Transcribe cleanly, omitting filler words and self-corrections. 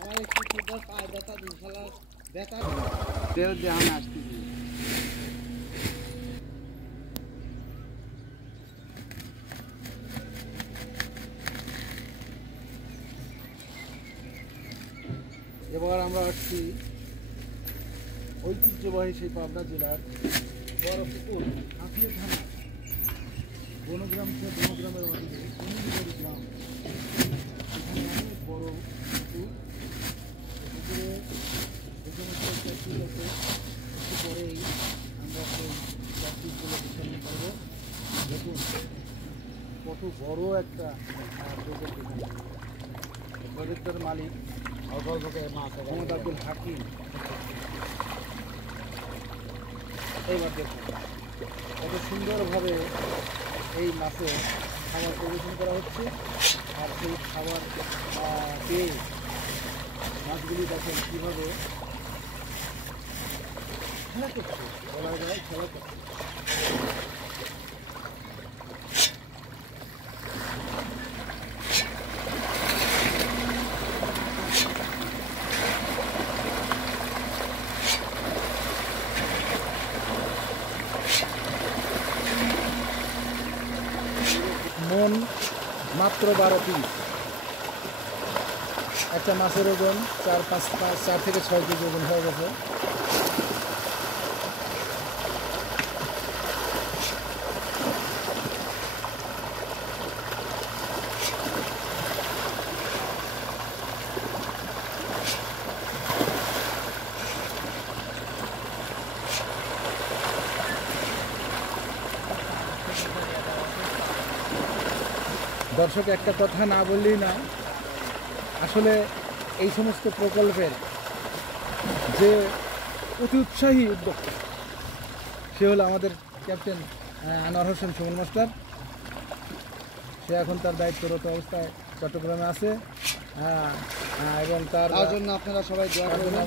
আমার একটু পায়ে ব্যথা দিন খেলা ব্যথা দেহ দেহান আসতেছি। এবার আমরা আসছি ঐতিহ্যবাহী সেই পাবনা জেলার বড় পুকুর হাফিয়া থানা বনগ্রাম থেকে বনগ্রামের অধীনে কুমিরবাড়ি গ্রাম। এখানে অনেক বড় পুকুর, পুকুরে যে সমস্ত প্র্যাকটিস আছে একটু পরেই আমরা সেই প্র্যাকটিসগুলো বিছানো করবো। দেখুন কত বড় একটা প্রজেক্ট। এখানে প্রজেক্টের মালিক মোহাম্মদ আব্দুল হাকিম। এইবার দেখুন কত সুন্দরভাবে এই মাছে খাবার পরিবেশন করা হচ্ছে, আর সেই খাবার পেয়ে মাছগুলি দেখেন কীভাবে খেলা করছে, বলা যায় খেলা করছে। মন মাত্র 12 পিস। একটা মাছের ওজন 4 থেকে 6 কেজি ওজন হয়ে গেছে। দর্শক একটা কথা না বললেই না, আসলে এই সমস্ত প্রকল্পের যে অতি উৎসাহী উদ্যোক্তা সে হলো আমাদের ক্যাপ্টেন আনোয়ার হোসেন সুমন মাস্টার। সে এখন তার দায়িত্বরত অবস্থায় চট্টগ্রামে আছে এবং তার জন্য আপনারা সবাই দোয়া করবেন।